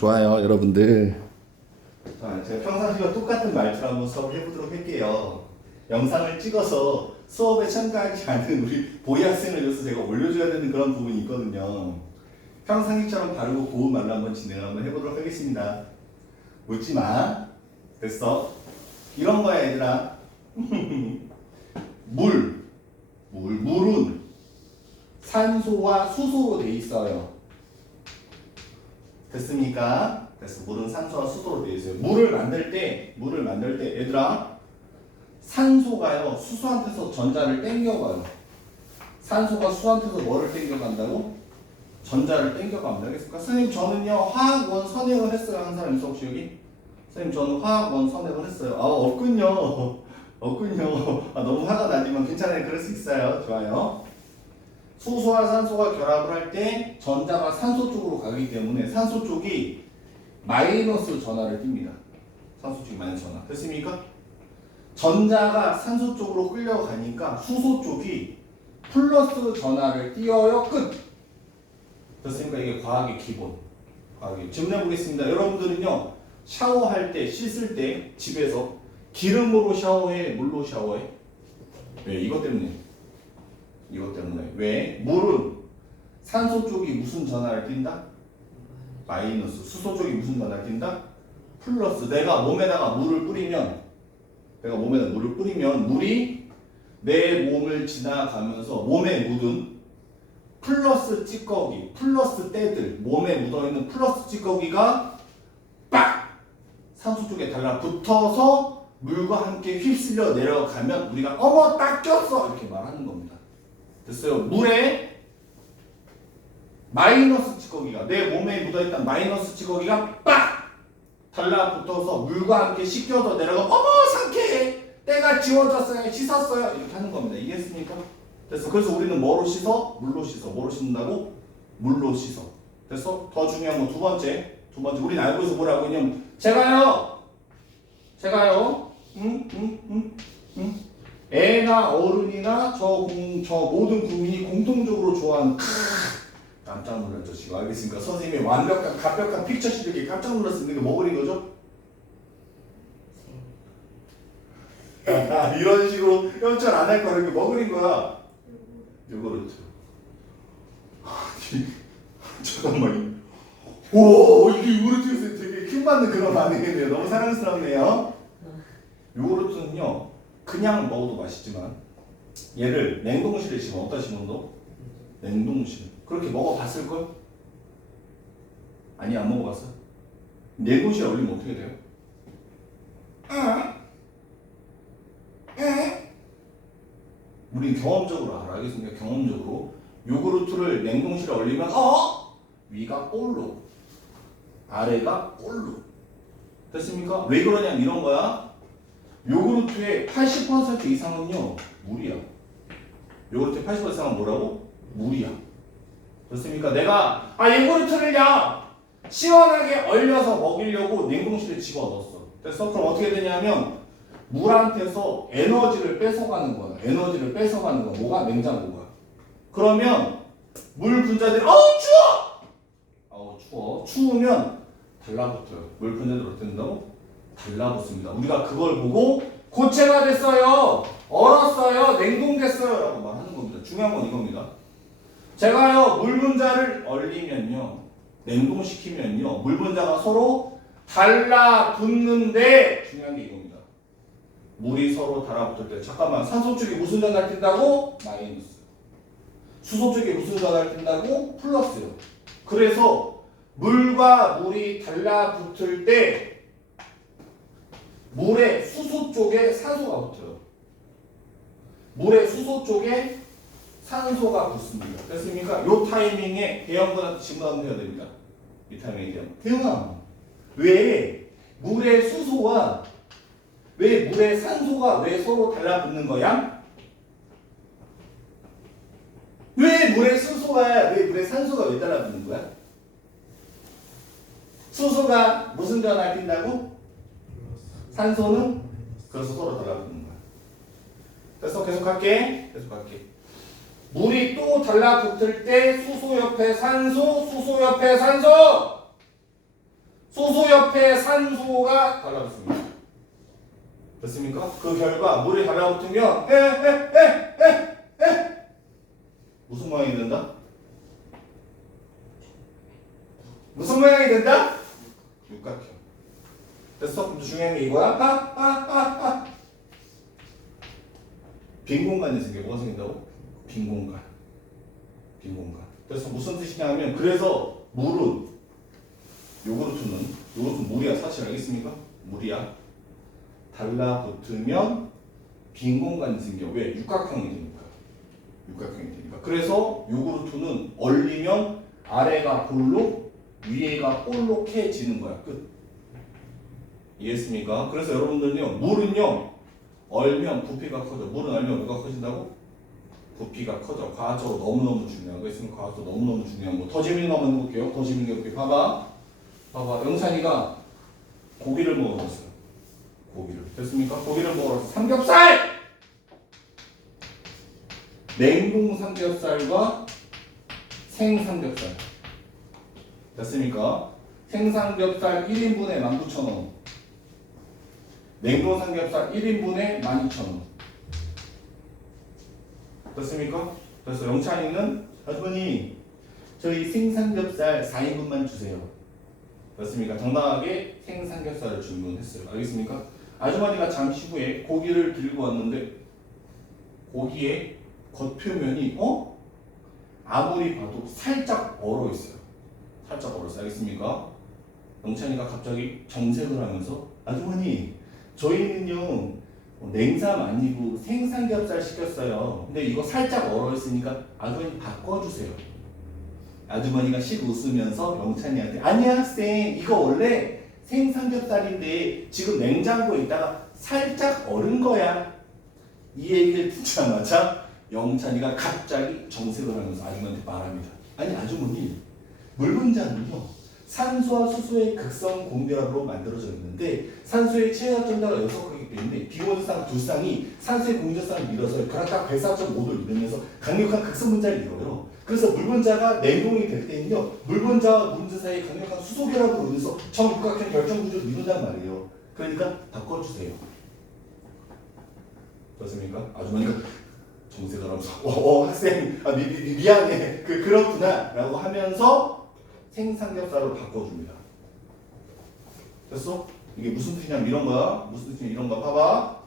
좋아요, 여러분들. 자, 제가 평상시와 똑같은 말투로 한번 수업을 해보도록 할게요. 영상을 찍어서 수업에 참가하지 않은 우리 보이 학생을 위해서 제가 올려줘야 되는 그런 부분이 있거든요. 평상시처럼 바르고 고운 말로 한번 진행을 한번 해보도록 하겠습니다. 웃지 마. 됐어? 이런 거야, 얘들아. 물은 산소와 수소로 돼 있어요. 됐습니까? 그래서 물은 산소와 수소로 되어 있어요. 물을 만들 때 얘들아, 산소가요 수소한테서 전자를 땡겨가요. 산소가 수소한테서 뭐를 땡겨간다고? 전자를 땡겨갑니다. 알겠습니까? 선생님, 저는요 화학원 선행을 했어요. 한 사람 있어 혹시 여기? 선생님, 저는 화학원 선행을 했어요. 없군요. 너무 화가 나지만 괜찮아요. 그럴 수 있어요. 좋아요. 수소와 산소가 결합을 할 때 전자가 산소 쪽으로 가기 때문에 산소 쪽이 마이너스 전하를 띱니다. 산소 쪽이 마이너스 전하. 됐습니까? 전자가 산소 쪽으로 끌려가니까 수소 쪽이 플러스 전하를 띄어요. 끝. 됐습니까? 이게 과학의 기본. 질문해 보겠습니다. 여러분들은요 샤워할 때, 씻을 때 집에서 기름으로 샤워해, 물로 샤워해? 왜? 이것 때문에. 왜? 물은 산소 쪽이 무슨 전하를 띈다? 마이너스. 수소 쪽이 무슨 전하를 띈다? 플러스. 내가 몸에다가 물을 뿌리면 물이 내 몸을 지나가면서 몸에 묻은 플러스 찌꺼기, 플러스 때들, 몸에 묻어있는 플러스 찌꺼기가 빡! 산소 쪽에 달라붙어서 물과 함께 휩쓸려 내려가면 우리가 어머 딱 꼈어! 이렇게 말하는 겁니다. 됐어요? 물에 마이너스 찌꺼기가, 내 몸에 묻어있던 마이너스 찌꺼기가 빡! 달라붙어서 물과 함께 씻겨서 내려가 어머 상쾌해! 때가 지워졌어요. 씻었어요. 이렇게 하는 겁니다. 이해했습니까? 됐어. 그래서 우리는 뭐로 씻어? 물로 씻어. 뭐로 씻는다고? 물로 씻어. 됐어? 더 중요한 건 두 번째. 우리는 알고 있어 뭐라고 했냐면 제가요 애나 어른이나 저 모든 국민이 공통적으로 좋아하는 깜짝 놀랐죠 지금. 알겠습니까? 선생님의 완벽한 갑벽한 픽처 시들게 깜짝 놀랐습니다. 이게 뭐 그린 거죠? 이런 식으로 연출 안 할 거야. 이게 뭐 그린 거야? 요거르트. 잠깐만요. 오, 이게 요거르트에서 되게 킹받는 그런 반응이네요. 너무 사랑스럽네요. 요거르트는요 그냥 먹어도 맛있지만 얘를 냉동실에 집어 어디다 집어넣어? 냉동실. 그렇게 먹어봤을걸? 아니, 안 먹어봤어? 냉동실에 얼리면 어떻게 돼요? 우린 경험적으로 알아. 알겠습니까? 경험적으로 요구르트를 냉동실에 얼리면 위가 볼로, 아래가 볼로. 됐습니까? 왜 그러냐면 이런 거야. 요구르트의 80% 이상은요 물이야. 요구르트의 80% 이상은 뭐라고? 물이야. 됐습니까? 내가 요구르트를요 시원하게 얼려서 먹이려고 냉동실에 집어넣었어. 됐어? 그럼 어떻게 되냐면 물한테서 에너지를 뺏어가는 거야. 뭐가? 냉장고가. 그러면 물 분자들이 추워. 추우면 달라붙어요. 물 분자들이 어떻게 된다고? 달라붙습니다. 우리가 그걸 보고 고체가 됐어요, 얼었어요, 냉동됐어요 라고 말하는 겁니다. 중요한 건 이겁니다. 제가요 물 분자를 얼리면요, 냉동시키면요 물 분자가 서로 달라붙는데 중요한 게 이겁니다. 물이 서로 달라붙을 때 잠깐만, 산소 쪽이 무슨 전하를 띈다고? 마이너스. 수소 쪽이 무슨 전하를 띈다고? 플러스요. 그래서 물과 물이 달라붙을 때 물의 수소 쪽에 산소가 붙어요. 물의 수소 쪽에 산소가 붙습니다. 됐습니까? 요 타이밍에 대형분한테 질문 한번 해야 됩니다. 이 타이밍에 대형아, 왜 물의 산소가 왜 서로 달라붙는 거야? 왜 물의 산소가 왜 달라붙는 거야? 수소가 무슨 전하를 띈다고? 산소는 그래서 서로 달라붙는 거야. 그래서 계속할게. 물이 또 달라붙을 때 수소 옆에 산소, 수소 옆에 산소가 달라붙습니다. 됐습니까? 그 결과 물이 달라붙으면 무슨 모양이 된다? 무슨 모양이 된다? 육각형. 됐어? 그럼 중요한 게 이거야? 빈 공간이 생겨. 뭐가 생긴다고? 빈 공간. 빈 공간. 그래서 무슨 뜻이냐면 그래서 물은 요구르트는 물이야. 사실 알겠습니까? 물이야. 달라붙으면 빈 공간이 생겨. 왜? 육각형이 되니까. 육각형이 되니까. 그래서 요구르트는 얼리면 아래가 볼록 위에가 볼록해지는 거야. 끝. 이해했습니까? 그래서 여러분들은요, 물은요, 얼면 부피가 커져. 물은 얼면 뭐가 커진다고? 부피가 커져. 과학적으로 너무너무 중요한 거 있으면 과학적으로 너무너무 중요한 거. 더 재밌는 거 한번 해볼게요. 더 재밌는 게 볼게요. 봐봐. 영찬이가 고기를 먹어봤어요. 고기를. 됐습니까? 고기를 먹어봤어. 삼겹살! 냉동 삼겹살과 생삼겹살. 됐습니까? 생삼겹살 1인분에 19,000원. 냉동 삼겹살 1인분에 12,000원. 됐습니까? 그래서 영찬이는 아주머니 저희 생삼겹살 4인분만 주세요. 됐습니까? 당당하게 생삼겹살을 주문했어요. 알겠습니까? 아주머니가 잠시 후에 고기를 들고 왔는데 고기의 겉표면이 아무리 봐도 살짝 얼어 있어요. 살짝 얼었어요. 알겠습니까? 영찬이가 갑자기 정색을 하면서 아주머니 저희는요 냉삼 아니고 생삼겹살 시켰어요. 근데 이거 살짝 얼어 있으니까 아주머니 바꿔주세요. 아주머니가 씩 웃으면서 영찬이한테 아니야 학생 이거 원래 생삼겹살인데 지금 냉장고에 있다가 살짝 얼은 거야. 이 얘기를 듣자마자 영찬이가 갑자기 정색을 하면서 아주머니한테 말합니다. 아니 아주머니 물분자는요 산소와 수소의 극성 공결합으로 만들어져 있는데 산소의 체외압 전다가 6가기 때문에 비원상 두 쌍이 산소의 공전상을 밀어서 각각 104.5도 이루면서 강력한 극성 분자를 이뤄요. 그래서 물분자가 냉동이 될 때는요 물분자와 물분자 사이에 강력한 수소 결합으로 인해서 정육각형 결정 구조를 이룬단 말이에요. 그러니까 바꿔주세요. 그렇습니까? 아주머니가 정색을 하면서 학생 미안해 그렇구나 라고 하면서 생삼겹살로 바꿔줍니다. 됐어? 이게 무슨 뜻이냐면 이런 거야. 무슨 뜻이냐 이런 거 봐봐.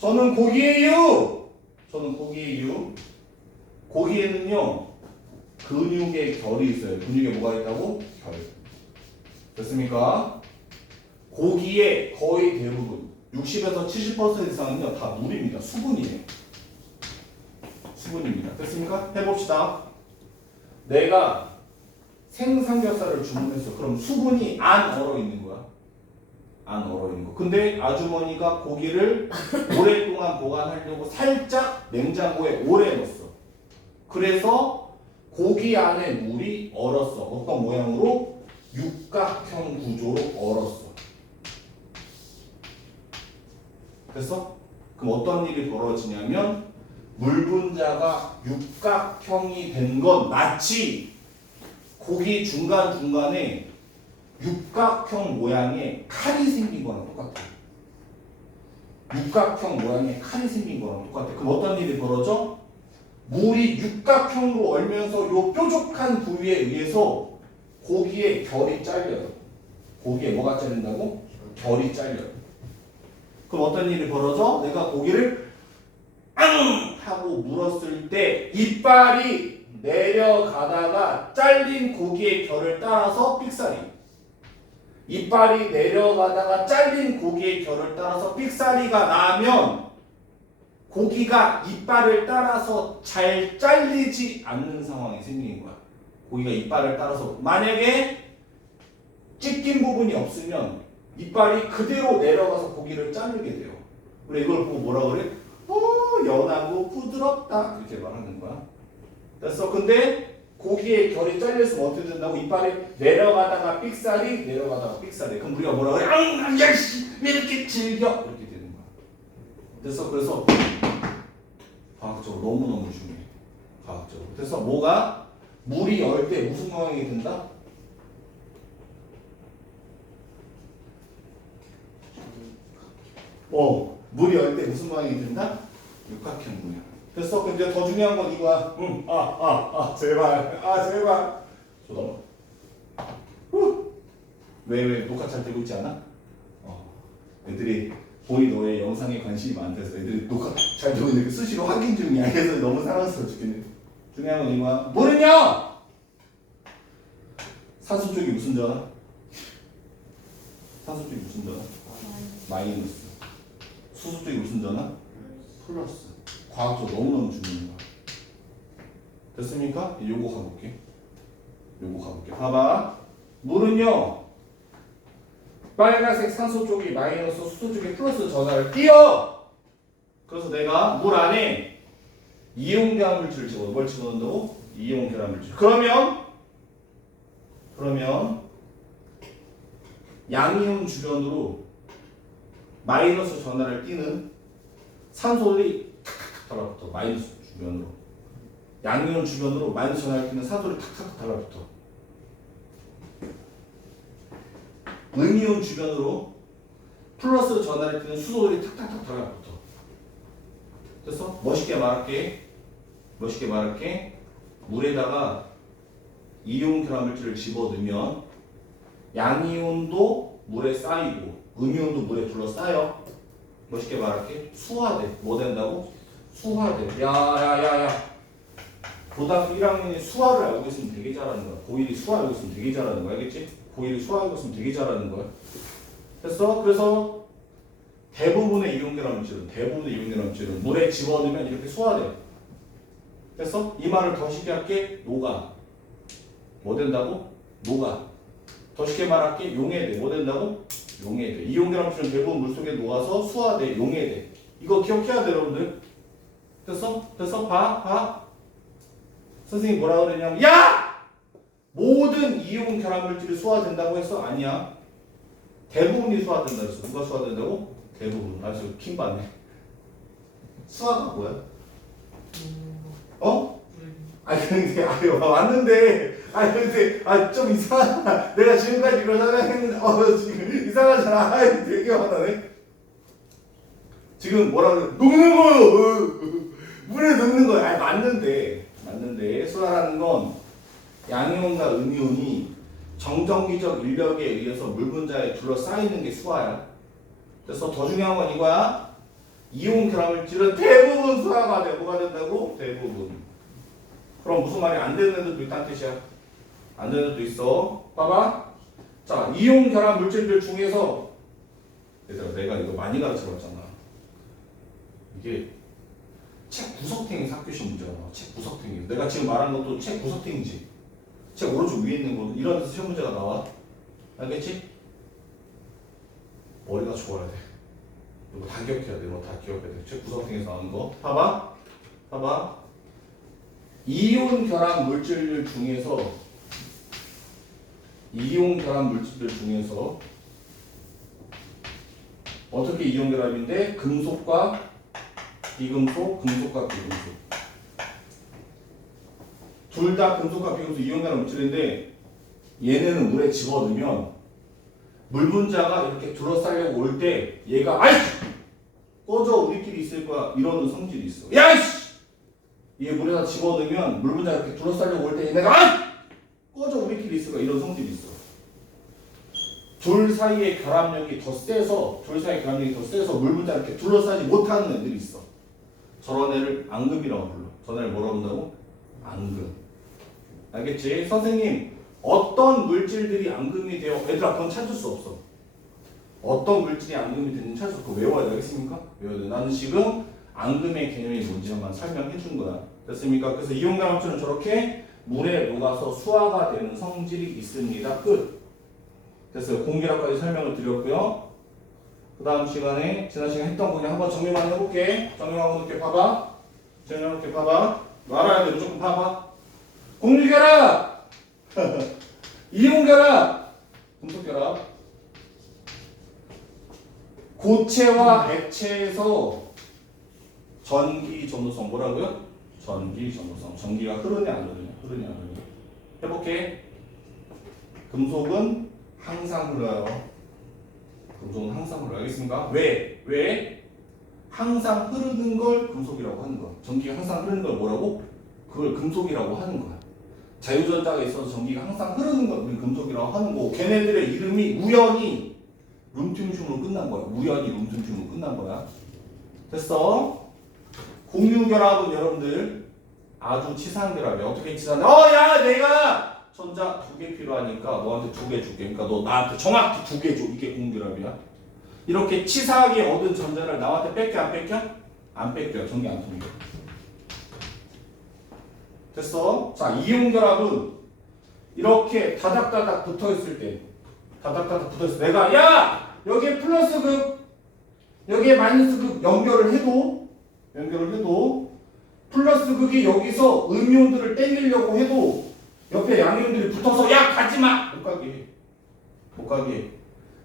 저는 고기예요. 저는 고기예요. 고기에는요 근육의 결이 있어요. 근육에 뭐가 있다고? 결. 됐습니까? 고기의 거의 대부분 60에서 70% 이상은요 다 물입니다. 수분이에요. 수분입니다. 됐습니까? 해봅시다. 내가 생삼겹살을 주문했어. 그럼 수분이 안 얼어 있는 거야. 안 얼어 있는 거. 근데 아주머니가 고기를 오랫동안 보관하려고 살짝 냉장고에 오래 넣었어. 그래서 고기 안에 물이 얼었어. 어떤 모양으로? 육각형 구조로 얼었어. 됐어? 그럼 어떤 일이 벌어지냐면 물 분자가 육각형이 된 건 마치 고기 중간중간에 육각형 모양의 칼이 생긴 거랑 똑같아. 육각형 모양의 칼이 생긴 거랑 똑같아. 그럼 어떤 일이 벌어져? 물이 육각형으로 얼면서 요 뾰족한 부위에 의해서 고기의 결이 잘려요. 고기에 뭐가 잘린다고? 결이 잘려요. 그럼 어떤 일이 벌어져? 내가 고기를 하고 물었을 때 이빨이 내려가다가 잘린 고기의 결을 따라서 삑사리. 이빨이 내려가다가 잘린 고기의 결을 따라서 삑사리가 나면 고기가 이빨을 따라서 잘 잘리지 않는 상황이 생기는 거야. 고기가 이빨을 따라서 만약에 찢긴 부분이 없으면 이빨이 그대로 내려가서 고기를 자르게 돼요. 우리 이걸 보고 뭐라 그래? 연하고 부드럽다 이렇게 말하는 거야. 됐어? 근데 고기의 결이 잘렸으면 어떻게 된다고? 이빨이 내려가다가 삑사리 내려가다가 삑사리. 그럼 우리가 뭐라 그래? 야씨 왜 이렇게 질겨? 이렇게 되는 거야. 됐어? 그래서 과학적으로 너무너무 중요해. 과학적으로. 그래서 뭐가? 물이 얼 때 무슨 모양이 된다? 물이 열 때 무슨 모양이 된다? 육각형 모양. 됐어? 근데 더 중요한 건 이거야. 제발. 제발. 줘. 왜 녹화 잘 되고 있지 않아? 애들이 보이 너의 영상에 관심이 많대서 애들이 녹화 잘 되고 있는데 수시로 확인 중이야. 그래서 너무 사랑스러워 죽겠네. 중요한 건 이거야. 뭐느냐? 산소 쪽이 무슨 전화? 산소 쪽이 무슨 전화? 마이너스. 수소 쪽이 무슨 전화? 플러스. 과학적으로 너무너무 중요한 거야. 됐습니까? 요거 가볼게. 봐봐. 물은요. 빨간색 산소 쪽이 마이너스, 수소 쪽이 플러스 전하를 띄어. 그래서 내가 물 안에 이온 결합 물질을 집어넣어. 뭘 집어넣는다고? 이온 결합 물질. 그러면 양이온 주변으로 마이너스 전하를 띄는 산소들이 탁탁탁 달라붙어. 마이너스 주변으로. 양이온 주변으로 마이너스 전하를 띄는 산소들이 탁탁탁 달라붙어. 음이온 주변으로 플러스 전하를 띄는 수소들이 탁탁탁 달라붙어. 됐어? 멋있게 말할게. 물에다가 이온 결합 물질을 집어넣으면 양이온도 물에 쌓이고 음이온도 물에 둘러싸여. 멋있게 말할게. 수화돼. 뭐 된다고? 수화돼. 야. 고등학교 1학년이 수화를 알고 있으면 되게 잘하는 거야. 고1이 수화 알고 있으면 되게 잘하는 거야. 알겠지? 고1이 수화 알고 있으면 되게 잘하는 거야. 됐어? 그래서 대부분의 이온 결합 물질은 물에 집어넣으면 이렇게 수화돼. 됐어? 이 말을 더 쉽게 할게. 녹아. 뭐 된다고? 녹아. 더 쉽게 말할게. 용해돼. 뭐 된다고? 용해돼. 이온 결합 물질은 대부분 물속에 녹아서 수화돼. 용해돼. 이거 기억해야 돼, 여러분들. 됐어? 봐. 선생님이 뭐라 그랬냐면, 야! 모든 이온 결합 물질이 수화된다고 했어? 아니야. 대부분이 수화된다 했어. 누가 수화된다고? 대부분. 아주 킹받네. 수화가 뭐야? 근데 좀 이상하잖아. 내가 지금까지 이걸 설명했는데 지금 이상하잖아. 되게 화나네. 지금 뭐라 그래? 녹는 거요. 물에 녹는 거야. 맞는데 수화라는 건 양이온과 음이온이 정전기적 인력에 의해서 물 분자에 둘러싸이는 게 수화야. 그래서 더 중요한 건 이거야. 이온 결합 물질은 대부분 수화가 돼. 뭐가 된다고? 대부분. 그럼 무슨 말이 안 되는 애들도 있다는 뜻이야. 안 되는 애들도 있어. 봐봐. 자, 이온 결합 물질들 중에서 얘들아, 내가 이거 많이 가르쳐봤잖아. 이게 책 구석탱이 학교시 문제가 나와. 책 구석탱이. 내가 지금 말한 것도 책 구석탱이지. 책 오른쪽 위에 있는 거 이런 데서 시험 문제가 나와. 알겠지? 머리가 좋아야 돼. 이거 다 기억해야 돼. 이거 다 기억해야 돼. 책 구석탱이에서 나오는 거. 봐봐. 이온 결합 물질들 중에서 어떻게 이온 결합인데 금속과 비금속. 둘 다 금속과 비금속 이온 결합 물질인데 얘네는 물에 집어넣으면 물 분자가 이렇게 둘러싸려고 올 때 얘가 아이 꺼져 우리끼리 있을 거야 이러는 성질이 있어. 야이씨! 얘 물에다 집어넣으면 물 분자가 이렇게 둘러싸려고 올 때 얘네가 아이 꺼져 우리끼리 있을 거야 이런 성질이 있어. 둘 사이의 결합력이 더 세서 물 분자가 이렇게 둘러싸지 못하는 애들이 있어. 저런 애를 앙금이라고 불러. 저런 애를 뭐라고 한다고? 앙금. 알겠지? 선생님 어떤 물질들이 앙금이 되어 얘들아 그건 찾을 수 없어. 어떤 물질이 앙금이 되는지 찾을 수 없고 외워야 되겠습니까? 외워야 돼. 나는 지금 앙금의 개념이 뭔지 한번 설명해 준 거야. 됐습니까? 그래서 이온 결합 물질은 저렇게 물에 녹아서 수화가 되는 성질이 있습니다. 끝. 됐어요. 공기력까지 설명을 드렸고요. 그 다음 시간에 지난 시간에 했던 거 그냥 한번 정리만 해볼게. 정리하고 이렇게 봐봐. 알아야 돼. 무조건 봐봐. 공기결합 이온결합 금속결합 고체와 액체에서 전기 전도성 뭐라고요? 전기 전도성. 전기가 흐르냐 안 흐르냐. 해볼게. 금속은 항상 흘러요. 금속은 항상 흘러. 알겠습니까? 왜? 왜? 항상 흐르는 걸 금속이라고 하는 거야. 전기가 항상 흐르는 걸 뭐라고? 그걸 금속이라고 하는 거야. 자유전자가 있어서 전기가 항상 흐르는 걸 우리 금속이라고 하는 거고, 걔네들의 이름이 우연히 룸튠늠으로 끝난 거야. 우연히 룸튠늠으로 끝난 거야. 됐어? 공유결합은 여러분들 아주 치사한 결합이야. 어떻게 치사한데? 야 내가 전자 2개 필요하니까 너한테 2개 줄게. 그러니까 너 나한테 정확히 2개 줘. 이게 공유결합이야. 이렇게 치사하게 얻은 전자를 나한테 뺏겨 안 뺏겨? 안 뺏겨. 전기 안 통해. 됐어? 자, 이온결합은 이렇게 다닥다닥 붙어있을 때, 다닥다닥 붙어있을 때 내가 야! 여기에 플러스 극, 여기에 마이너스 극 연결을 해도 플러스 극이 여기서 음이온들을 땡기려고 해도 옆에 양이온들이 붙어서 야! 가지마! 못 가게 해. 못 가게 해.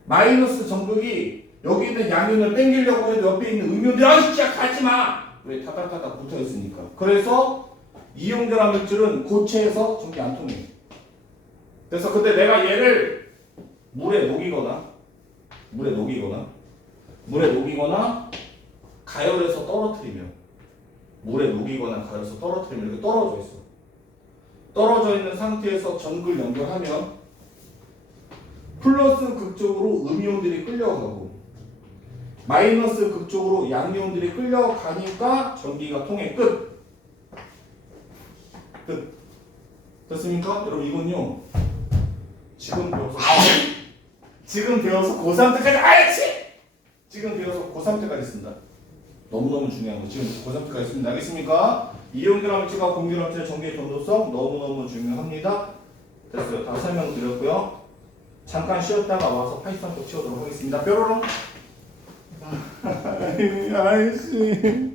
마이너스 전극이 여기 있는 양이온을 땡기려고 해도 옆에 있는 음이온들이 아 진짜 가지마! 왜? 다닥다닥 붙어있으니까. 그래서 이온결합 물질은 고체에서 전기 안 통해. 그래서 근데 내가 얘를 물에 녹이거나 가열해서 떨어뜨리면 이렇게 떨어져 있어. 떨어져 있는 상태에서 전극을 연결하면 플러스 극 쪽으로 음이온들이 끌려가고 마이너스 극 쪽으로 양이온들이 끌려가니까 전기가 통해. 끝. 됐습니까? 여러분 이건요 지금 배워서 고3 때까지 알지? 지금 배워서 고3 때까지 쓴다. 너무너무 중요한 거 지금 고3 때까지 씁니다. 알겠습니까? 이온결합물질과 공결합물질의 전기의 전도성 너무너무 중요합니다. 됐어요. 다 설명드렸고요. 잠깐 쉬었다가 와서 83쪽 치우도록 하겠습니다. 뾰로롱. 아이씨